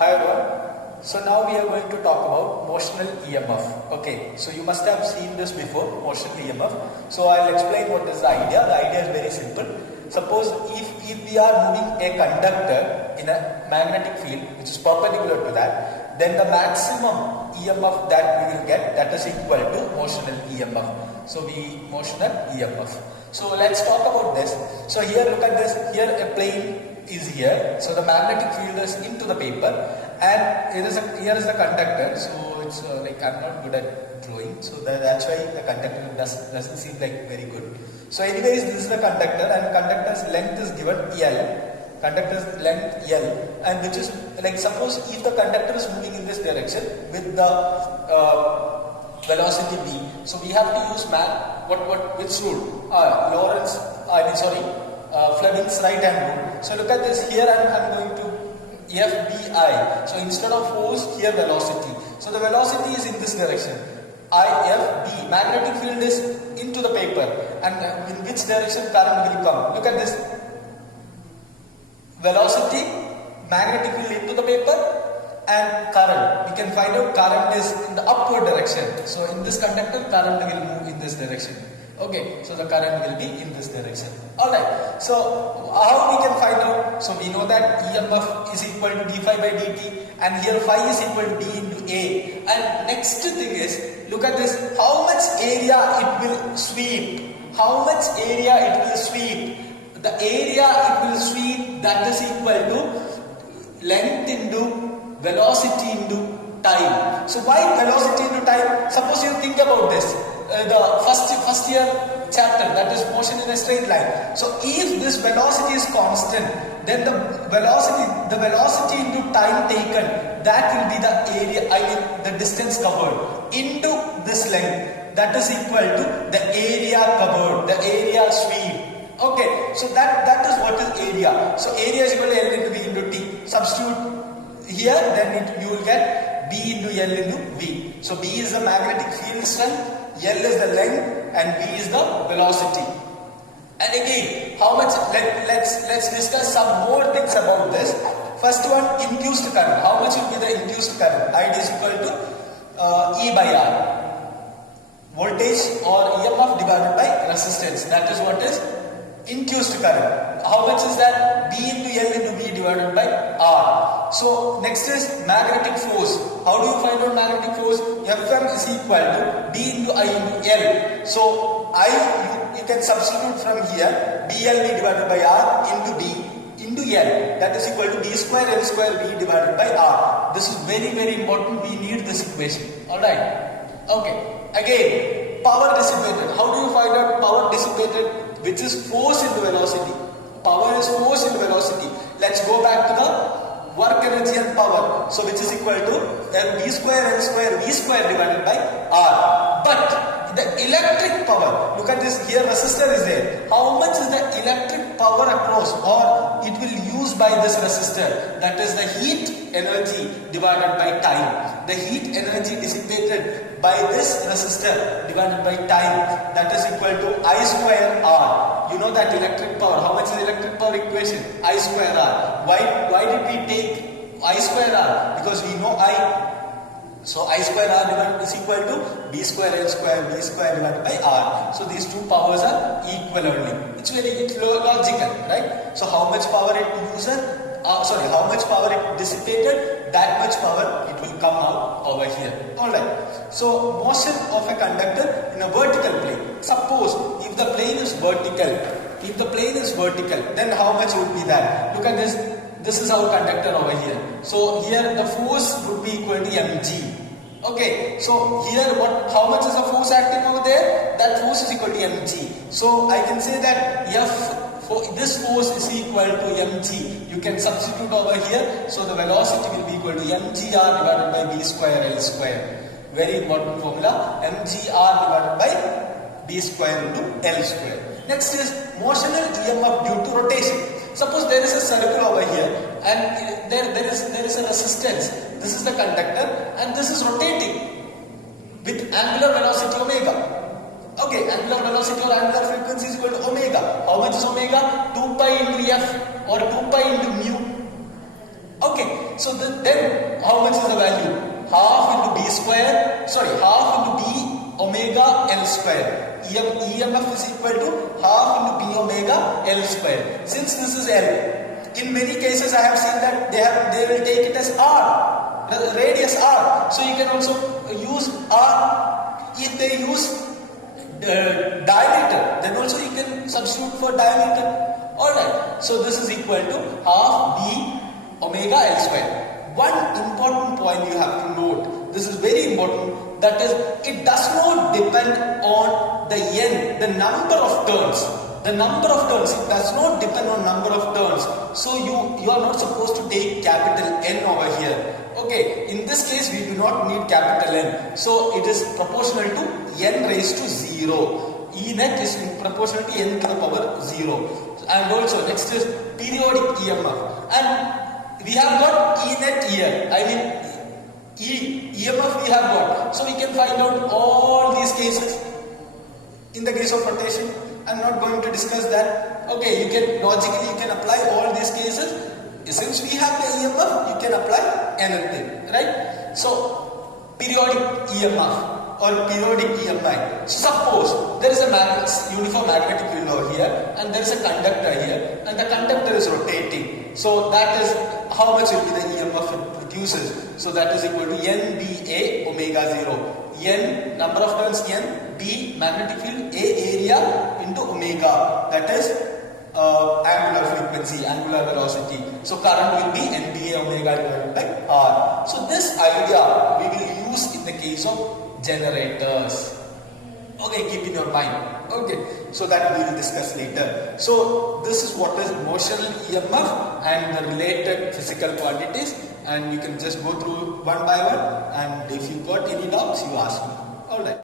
Hi everyone. So now we are going to talk about motional EMF. Okay, so you must have seen this before, motional EMF. So I'll explain what is the idea. The idea is very simple. Suppose if we are moving a conductor in a magnetic field which is perpendicular to that, then the maximum EMF that we will get, that is equal to motional EMF. So motional EMF. So let's talk about this. So here look at this. Here a plane is here. So the magnetic field is into the paper, and here is the conductor. So it's like I'm not good at drawing, so that's why the conductor doesn't seem like very good. So anyways, this is the conductor, and conductor's length is given L. Conductor's length L, and which is like, suppose if the conductor is moving in this direction with the velocity v, so we have to use which rule? Fleming's right hand rule. So look at this. Here I'm going to FBI. So instead of force, here velocity. So the velocity is in this direction. IFB. Magnetic field is into the paper, and in which direction current will come? Look at this. Velocity, magnetic field into the paper, and current. We can find out current is in the upward direction. So in this conductor, current will move in this direction. Okay, so the current will be in this direction. Alright, so how we can find out? So we know that EMF is equal to d phi by dt, and here phi is equal to d into A. And next thing is, look at this, how much area it will sweep. How much area it will sweep. The area it will sweep, that is equal to length into velocity into time. So why velocity into time? Suppose you think about this. The first year chapter, that is motion in a straight line. So if this velocity is constant, then the velocity into time taken, that will be the area, the distance covered into this length, that is equal to the area covered, the area sweep. Okay, so that is what is area. So area is equal to L into V into T. Substitute here, then you will get B into L into V. So B is the magnetic field strength, L is the length, and V is the velocity. And again, how much? Let's discuss some more things about this. First one, induced current. How much will be the induced current? I is equal to E by R. Voltage or EMF divided by resistance. That is what is induced current. How much is that? B into L into V divided by R. So next is magnetic force. How do you find out magnetic force? Fm is equal to B into I into L. So you can substitute from here BLV divided by R into B into L. That is equal to B square L square V divided by R. This is very, very important. We need this equation. Alright. Okay. Again, power dissipated. How do you find out power dissipated? Which is force into velocity. Power is force into velocity. Let's go back to the work energy and power. So which is equal to B square L square V square divided by R. But the electric power, look at this, here resistor is there. How much is the electric power across, or it will use by this resistor? That is the heat energy divided by time. The heat energy dissipated by this resistor divided by time, that is equal to I square R. You know that electric power. How much is electric power equation? I square R. Why did we take I square R? Because we know I. So I square R is equal to B square L square V square divided by R. So these two powers are equal only. It's logical, right? So how much power it uses? How much power it dissipated, that much power it will come out over here. Alright. So motion of a conductor in a vertical plane. Suppose if the plane is vertical, then how much would be that? Look at this. This is our conductor over here. So here the force would be equal to mg. Okay, so here how much is the force acting over there? That force is equal to mg. So I can say that this force is equal to mg. You can substitute over here. So the velocity will be equal to mgr divided by b square L square. Very important formula. Mgr divided by b square into L square. Next is motional EMF due to rotation. Suppose there is a circle over here, and there is a resistance. This is the conductor, and this is rotating with angular velocity omega. Okay, angular velocity or angular frequency is equal to omega. How much is omega? 2 pi into f or 2 pi into mu. Okay, So then how much is the value? Half into b square, half into b omega L square. EMF is equal to half into b omega L square. Since this is L, in many cases I have seen that they will take it as R, the radius R. So you can also use R. If they use diameter, then also you can substitute for diameter. Alright, so this is equal to half b omega L square. One important point you have to note, this is very important, that is, it does not depend on the n, the number of turns. The number of turns, it does not depend on number of turns. So you are not supposed to take capital N over here. Okay, in this case we do not need capital N. So it is proportional to n raised to 0. E net is proportional to n to the power 0. And also next is periodic EMF. And we have got E net here. I mean EMF we have got. So we can find out all these cases in the case of rotation. I'm not going to discuss that. Okay, you can logically apply all these cases. Since we have the EMF, you can apply anything, right? So periodic EMF or periodic EMI. So suppose there is a uniform magnetic field over here and there is a conductor here and the conductor is rotating. So that is how much will be the EMF it produces. So that is equal to NBA omega 0. N number of turns N, B magnetic field, A area into omega, that is angular frequency, angular velocity. So current will be NBA omega divided by R. So this idea we will use in the case of generators. Okay, keep in your mind. Okay, so that we will discuss later. So this is what is motional EMF and the related physical quantities, and you can just go through one by one, and if you got any doubts you ask me. Alright.